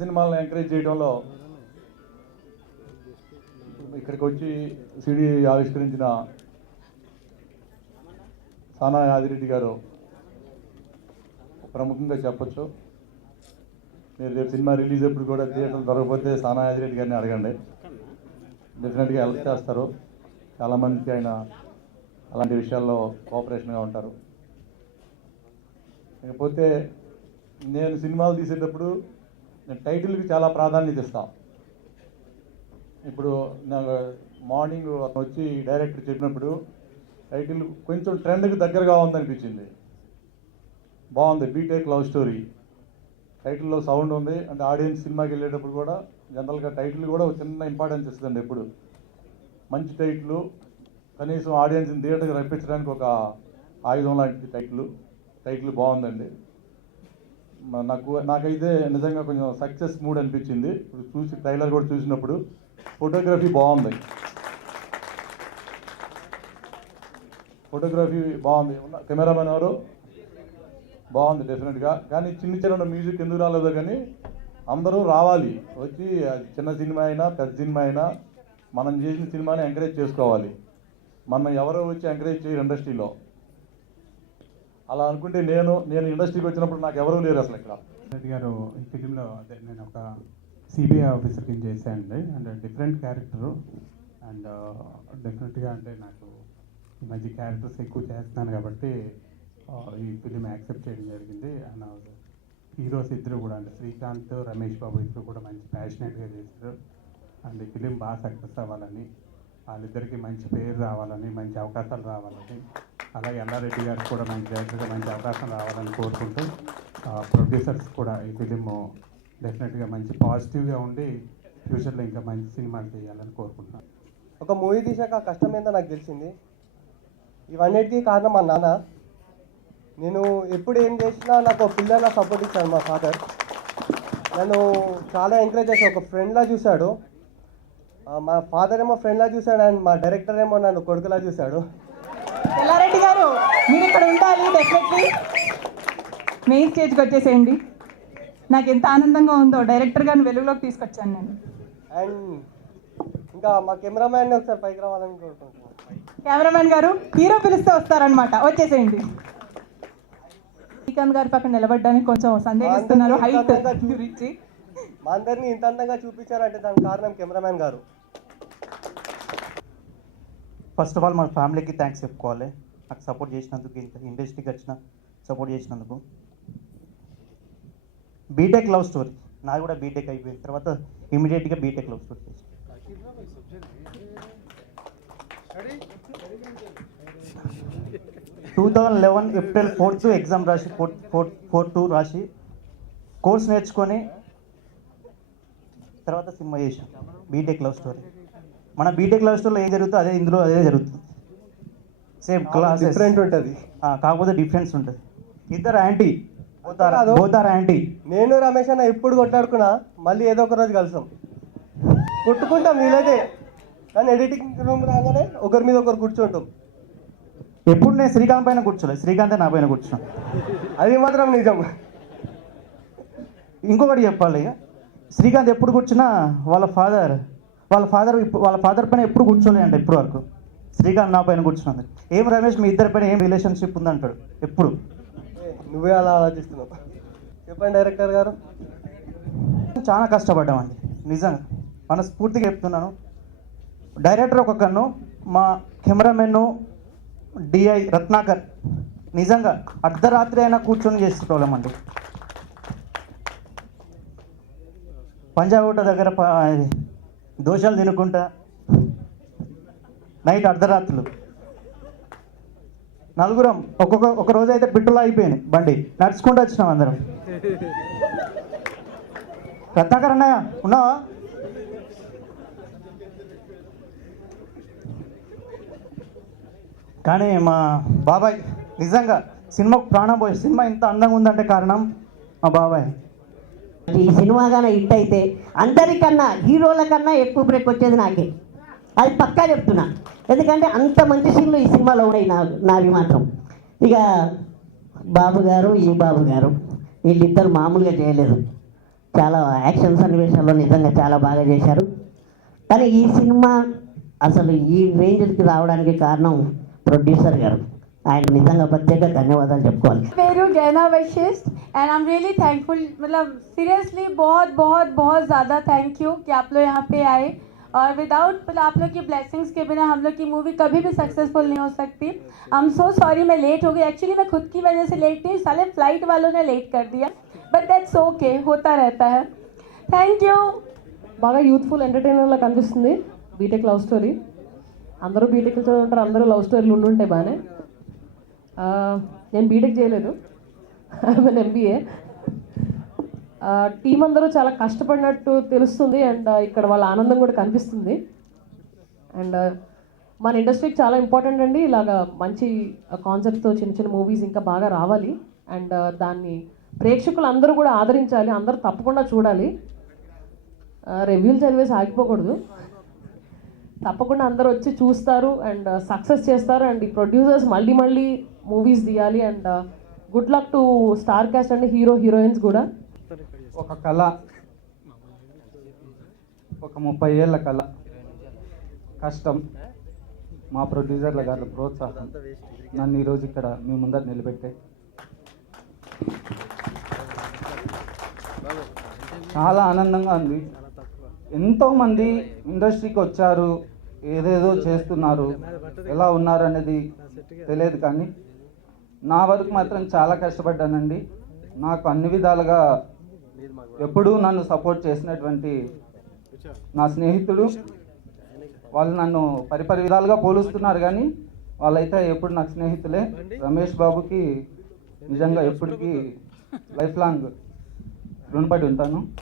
సినిమాలను ఎంకరేజ్ చేయడంలో ఇక్కడికి వచ్చి సిడి ఆవిష్కరించిన సానా యాదిరెడ్డి గారు ప్రముఖంగా చెప్పచ్చు. మీరు రేపు సినిమా రిలీజ్ అప్పుడు కూడా థియేటర్లు దొరకకపోతే సానా యాదిరెడ్డి గారిని అడగండి, డెఫినెట్గా హెల్ప్ చేస్తారు. చాలామందికి ఆయన అలాంటి విషయాల్లో కోఆపరేషన్గా ఉంటారు. లేకపోతే నేను సినిమాలు తీసేటప్పుడు నేను టైటిల్కి చాలా ప్రాధాన్యత ఇస్తాను. ఇప్పుడు నాకు మార్నింగ్ వచ్చి డైరెక్టర్ చెప్పినప్పుడు టైటిల్ కొంచెం ట్రెండ్కి దగ్గరగా ఉందనిపించింది. బాగుంది, బీటెక్ లవ్ స్టోరీ. టైటిల్లో సౌండ్ ఉంది అంటే ఆడియన్స్ సినిమాకి వెళ్ళేటప్పుడు కూడా జనరల్గా టైటిల్ కూడా ఒక చిన్న ఇంపార్టెన్స్ ఇస్తుందండి. ఎప్పుడు మంచి టైటిల్ కనీసం ఆడియన్స్ని థియేటర్కి రప్పించడానికి ఒక ఆయుధం లాంటి టైటిల్ బాగుందండి. నాకైతే నిజంగా కొంచెం సక్సెస్ మూడ్ అనిపించింది. ఇప్పుడు చూసి ట్రైలర్ కూడా చూసినప్పుడు ఫోటోగ్రఫీ బాగుంది, కెమెరామెన్ ఎవరు బాగుంది డెఫినెట్గా. కానీ చిన్న మ్యూజిక్ ఎందుకు రాలేదో కానీ అందరూ రావాలి, వచ్చి చిన్న సినిమా అయినా పెద్ద సినిమా అయినా మనం చేసిన సినిమాని ఎంకరేజ్ చేసుకోవాలి. మనం ఎవరో వచ్చి ఎంకరేజ్ చేయరు ఇండస్ట్రీలో. అలా అనుకుంటే నేను ఇండస్ట్రీకి వచ్చినప్పుడు నాకు ఎవరూ లేరు అసలు. ఇక్కడ రెడ్డి గారు ఈ ఫిలింలో అదే నేను ఒక సిబిఐ ఆఫీసర్ కింద చేశానండి. And different character. అండ్ డెఫినెట్గా అంటే నాకు ఈ మధ్య క్యారెక్టర్స్ ఎక్కువ చేస్తున్నాను కాబట్టి ఈ ఫిలిం యాక్సెప్ట్ చేయడం జరిగింది. అండ్ హీరోస్ ఇద్దరు కూడా అంటే శ్రీకాంత్, రమేష్ బాబు ఇద్దరు కూడా మంచి ప్యాషనేట్గా చేశారు. అండ్ ఈ ఫిలిం బాగా సక్సెస్ అవ్వాలని, వాళ్ళిద్దరికీ మంచి పేరు రావాలని, మంచి అవకాశాలు రావాలని, అలాగే ఎల్లారెడ్డి గారికి కూడా మంచి డైరెక్టర్గా మంచి అవకాశం రావాలని కోరుకుంటూ ప్రొడ్యూసర్స్ కూడా ఈ ఫిలిం డెఫినెట్గా మంచి పాజిటివ్గా ఉండి ఫ్యూచర్లో ఇంకా మంచి సినిమాలు చేయాలని కోరుకుంటున్నాను. ఒక మూవీ తీసాక కష్టం ఏంటో నాకు తెలిసింది. ఇవన్నిటికీ కారణం మా నాన్న. నేను ఎప్పుడు ఏం చేసినా నాకు ఒక పిల్లల సపోర్ట్ ఇచ్చాడు మా ఫాదర్. నన్ను చాలా ఎంకరేజ్ చేశాడు, ఒక ఫ్రెండ్లా చూశాడు. మా ఫాదర్ ఏమో ఫ్రెండ్లా చూశాడు అండ్ మా డైరెక్టర్ ఏమో నన్ను కొడుకులా చూశాడు. ఎల్లారెడ్డి గారు మీరు ఇక్కడ ఉండాలి, డెఫినెట్లీ మెయిన్ స్టేజ్కి వచ్చేసేయండి. నాకు ఎంత ఆనందంగా ఉందో డైరెక్టర్ గారిని వెలుగులోకి తీసుకొచ్చాను నేను. అండ్ ఇంకా మా కెమెరామ్యాన్ని ఒకసారి పైకి రావాలని కోరుకుంటున్నాను. కెమెరామెన్ గారు హీరో పిలిస్తే వస్తారనమాట, వచ్చేసేయండి. శ్రీకాంత్ గారి పక్కన నిలబడడానికి కొంచెం సందేహిస్తున్నారు హైట్ గురించి. మా అందరినీ ఇంత అందంగా చూపించారంటే దానికి కారణం కెమెరామ్యాన్ గారు. ఫస్ట్ ఆఫ్ ఆల్ మా ఫ్యామిలీకి థ్యాంక్స్ చెప్పుకోవాలి, నాకు సపోర్ట్ చేసినందుకు, ఇంత ఇండస్ట్రీకి వచ్చిన సపోర్ట్ చేసినందుకు. బీటెక్ లవ్ స్టోరీ నాది కూడా బీటెక్ అయిపోయిన తర్వాత ఇమీడియట్గా బీటెక్ లవ్ స్టోరీ చేసి 2011 ఏప్రిల్ 4th ఎగ్జామ్ రాసి 4/2 రాసి కోర్స్ నేర్చుకొని తర్వాత సినిమా చేసాం బీటెక్ లవ్ స్టోరీ. మన బీటెక్ లవ్ స్టోరీలో ఏం జరుగుతుందో అదే ఇందులో అదే జరుగుతుంది. సేమ్ క్లాస్ డిఫరెంట్ ఉంటుంది, కాకపోతే డిఫరెన్స్ ఉంటుంది. ఇద్దరు యాంటీ పోతారు యాంటీ. నేను రమేష్ అన్న ఎప్పుడు కొట్లాడుకున్నా మళ్ళీ ఏదో ఒక రోజు కలుసాం, కొట్టుకుంటాం వీలైతే. కానీ ఎడిటింగ్ రూమ్ రాగానే ఒకరి మీద ఒకరు కూర్చుంటాం. ఎప్పుడు నేను శ్రీకాంత్ పైన కూర్చోలేదు, శ్రీకాంత్ నా పైన కూర్చున్నాం, అది మాత్రం నిజం. ఇంకొకటి చెప్పాలి, ఇక శ్రీకాంత్ ఎప్పుడు కూర్చున్నా వాళ్ళ ఫాదర్ పైన ఎప్పుడు కూర్చోలే అంట ఇప్పటి వరకు. శ్రీకాంత్ నా పైన కూర్చున్నది. ఏం రమేష్ మీ ఇద్దరి పైన ఏం రిలేషన్షిప్ ఉందంటాడు ఎప్పుడు. నువ్వే అలా ఆలోచిస్తున్నావు. చెప్పండి డైరెక్టర్ గారు. చాలా కష్టపడ్డామండి నిజంగా, మనస్ఫూర్తిగా చెప్తున్నాను. డైరెక్టర్ ఒక కన్ను, మా కెమెరామెన్ డిఐ రత్నాకర్ నిజంగా అర్ధరాత్రి అయినా కూర్చొని చేసేటోళ్ళమండి. పంజాగుట్ట దగ్గర దోశలు తినుకుంటా నైట్ అర్ధరాత్రులు నలుగురం ఒక రోజు అయితే పిట్టులా అయిపోయింది బండి, నడుచుకుంటూ వచ్చినాం అందరం. రత్నాకర్ అన్నయ్య ఉన్నావా? కానీ మా బాబాయ్ నిజంగా సినిమాకు ప్రాణం పోయి సినిమా ఇంత అందంగా ఉందంటే కారణం మా బాబాయ్. ఈ సినిమా కానీ హిట్ అయితే అందరికన్నా హీరోల కన్నా ఎక్కువ బ్రేక్ వచ్చేది నాకే, అది పక్కా చెప్తున్నా. ఎందుకంటే అంత మంచి సీన్లు ఈ సినిమాలో ఉన్నాయి నావి మాత్రం. ఇక బాబు గారు ఈ బాబు గారు వీళ్ళిద్దరు మామూలుగా చేయలేదు, చాలా యాక్షన్ సన్నివేశాల్లో నిజంగా చాలా బాగా చేశారు. కానీ ఈ సినిమా అసలు ఈ రేంజ్కి రావడానికి కారణం ప్రొడ్యూసర్ గారు. ఆయన నిజంగా ప్రత్యేక ధన్యవాదాలు చెప్పుకోవాలి. पेरू गैना Vashishtha and I am really thankful, मतलब सीरियसली बहुत बहुत बहुत ज़्यादा थैंक यू कि आप लोग यहाँ पे आए और विदाउट मतलब आप लोग की ब्लेसिंग्स के बिना हम लोग की मूवी कभी भी सक्सेसफुल नहीं हो सकती. आई एम सो सॉरी मैं लेट हो गई. एक्चुअली मैं खुद की वजह से लेट नहीं, साले फ्लाइट वालों ने लेट कर दिया, बट दैट्स ओके, होता रहता है. Thank you. బాగా యూత్ఫుల్ ఎంటర్టైనర్లా కనిపిస్తుంది. బీటెక్ లవ్ స్టోరీ, అందరూ బీటెక్ చదువుంటారు, అందరూ లవ్ స్టోరీలు ఉండుంటాయి బాగానే. నేను బీటెక్ చేయలేదు, ఐఎమ్ ఎంబీఏ. టీం అందరూ చాలా కష్టపడినట్టు తెలుస్తుంది అండ్ ఇక్కడ వాళ్ళ ఆనందం కూడా కనిపిస్తుంది. అండ్ మన ఇండస్ట్రీకి చాలా ఇంపార్టెంట్ అండి, ఇలాగా మంచి కాన్సెప్ట్తో చిన్న చిన్న మూవీస్ ఇంకా బాగా రావాలి అండ్ దాన్ని ప్రేక్షకులు అందరూ కూడా ఆదరించాలి, అందరూ తప్పకుండా చూడాలి. రివ్యూలు చదివేసి ఆగిపోకూడదు, తప్పకుండా అందరూ వచ్చి చూస్తారు అండ్ సక్సెస్ చేస్తారు. అండ్ ఈ ప్రొడ్యూసర్స్ మళ్ళీ మళ్ళీ మూవీస్ తీయాలి and good luck to star cast and hero heroines కూడా. ఒక కళ, ఒక 30 ఏళ్ళ కళ, కష్టం, మా ప్రొడ్యూసర్ల గారి ప్రోత్సాహం నన్ను ఈరోజు ఇక్కడ మీ ముందర నిలబెట్టాయి. చాలా ఆనందంగా ఉంది. ఎంతోమంది ఇండస్ట్రీకి వచ్చారు, ఏదేదో చేస్తున్నారు, ఎలా ఉన్నారు అనేది తెలియదు, కానీ నా వరకు మాత్రం చాలా కష్టపడ్డానండి. నాకు అన్ని విధాలుగా ఎప్పుడూ నన్ను సపోర్ట్ చేసినటువంటి నా స్నేహితుడు, వాళ్ళు నన్ను పరిపరి విధాలుగా పోలుస్తున్నారు కానీ వాళ్ళైతే ఎప్పుడు నాకు స్నేహితులే. రమేష్ బాబుకి నిజంగా ఎప్పటికీ లైఫ్ లాంగ్ రుణపడి ఉంటాను.